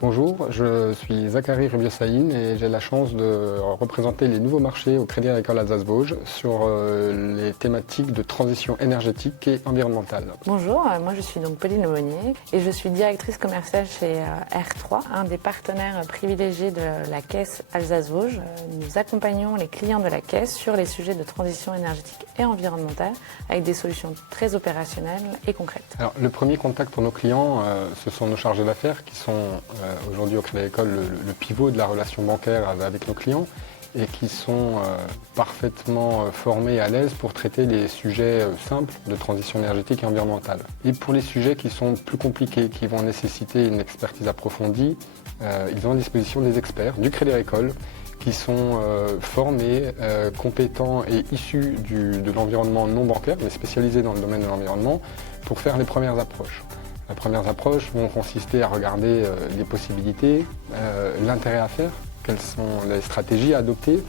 Bonjour, je suis Zachary Rebiosaïn et j'ai la chance de représenter les nouveaux marchés au Crédit Agricole Alsace-Vosges sur les thématiques de transition énergétique et environnementale. Bonjour, moi je suis donc Pauline Aumonier et je suis directrice commerciale chez R3, un des partenaires privilégiés de la Caisse Alsace-Vosges. Nous accompagnons les clients de la Caisse sur les sujets de transition énergétique et environnementale avec des solutions très opérationnelles et concrètes. Alors, le premier contact pour nos clients, ce sont nos chargés d'affaires qui sont aujourd'hui au Crédit Agricole le pivot de la relation bancaire avec nos clients et qui sont parfaitement formés et à l'aise pour traiter les sujets simples de transition énergétique et environnementale. Et pour les sujets qui sont plus compliqués, qui vont nécessiter une expertise approfondie, ils ont à disposition des experts du Crédit Agricole qui sont formés, compétents et issus de l'environnement non bancaire, mais spécialisés dans le domaine de l'environnement, pour faire les premières approches. Les premières approches vont consister à regarder les possibilités, l'intérêt à faire, quelles sont les stratégies à adopter,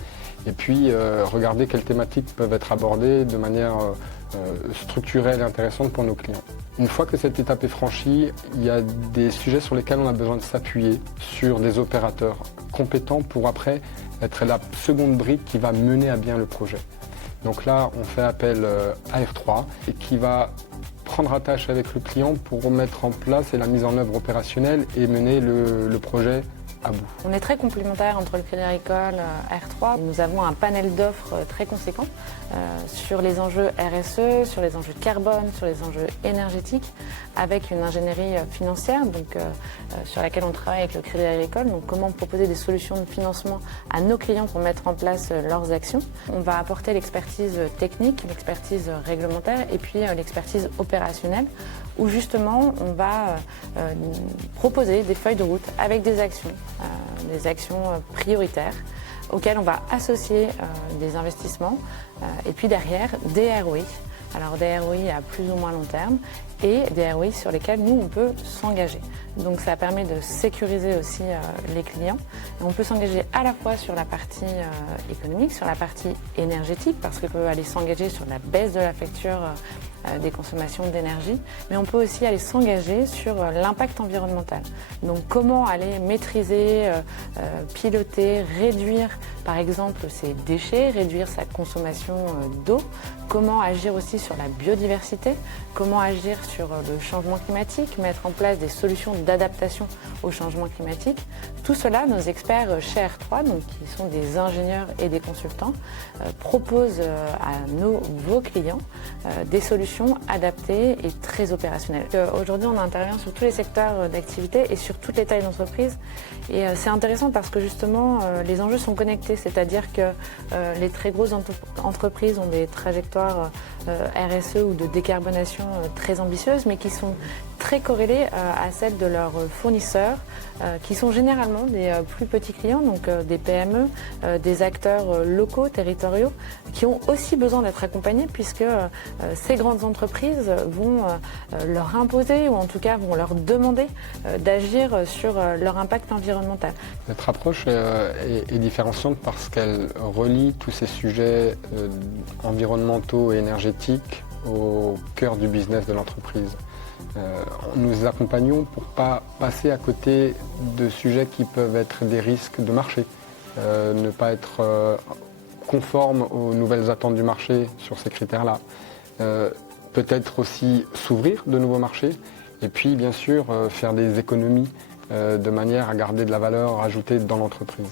et puis regarder quelles thématiques peuvent être abordées de manière structurelle et intéressante pour nos clients. Une fois que cette étape est franchie, il y a des sujets sur lesquels on a besoin de s'appuyer sur des opérateurs compétents pour après être la seconde brique qui va mener à bien le projet. Donc là, on fait appel à R3 et qui va prendre attache avec le client pour mettre en place et la mise en œuvre opérationnelle et mener le projet à bout. On est très complémentaires entre le Crédit Agricole R3. Nous avons un panel d'offres très conséquent sur les enjeux RSE, sur les enjeux carbone, sur les enjeux énergétiques, avec une ingénierie financière donc, sur laquelle on travaille avec le Crédit Agricole. Donc comment proposer des solutions de financement à nos clients pour mettre en place leurs actions. On va apporter l'expertise technique, l'expertise réglementaire et puis l'expertise opérationnelle où justement on va proposer des feuilles de route avec des actions prioritaires auxquelles on va associer des investissements et puis derrière des ROI. Alors des ROI à plus ou moins long terme et des ROI sur lesquels nous on peut s'engager. Donc ça permet de sécuriser aussi les clients. Et on peut s'engager à la fois sur la partie économique, sur la partie énergétique parce qu'on peut aller s'engager sur la baisse de la facture des consommations d'énergie, mais on peut aussi aller s'engager sur l'impact environnemental. Donc comment aller maîtriser, piloter, réduire par exemple ses déchets, réduire sa consommation d'eau, comment agir aussi sur la biodiversité, comment agir sur le changement climatique, mettre en place des solutions d'adaptation au changement climatique. Tout cela, nos experts chez R3, donc, qui sont des ingénieurs et des consultants, proposent à vos clients des solutions adaptées et très opérationnelles. Aujourd'hui, on intervient sur tous les secteurs d'activité et sur toutes les tailles d'entreprise. Et c'est intéressant parce que justement, les enjeux sont connectés, c'est-à-dire que les très grosses entreprises ont des trajectoires RSE ou de décarbonation très ambitieuses, mais qui sont très corrélées à celles de leurs fournisseurs, qui sont généralement des plus petits clients, donc des PME, des acteurs locaux, territoriaux, qui ont aussi besoin d'être accompagnés puisque ces grandes entreprises vont leur imposer ou en tout cas vont leur demander d'agir sur leur impact environnemental. Notre approche est différenciante parce qu'elle relie tous ces sujets environnementaux et énergétiques au cœur du business de l'entreprise. Nous accompagnons pour ne pas passer à côté de sujets qui peuvent être des risques de marché, ne pas être conforme aux nouvelles attentes du marché sur ces critères-là. Peut-être aussi s'ouvrir de nouveaux marchés et puis bien sûr faire des économies de manière à garder de la valeur ajoutée dans l'entreprise.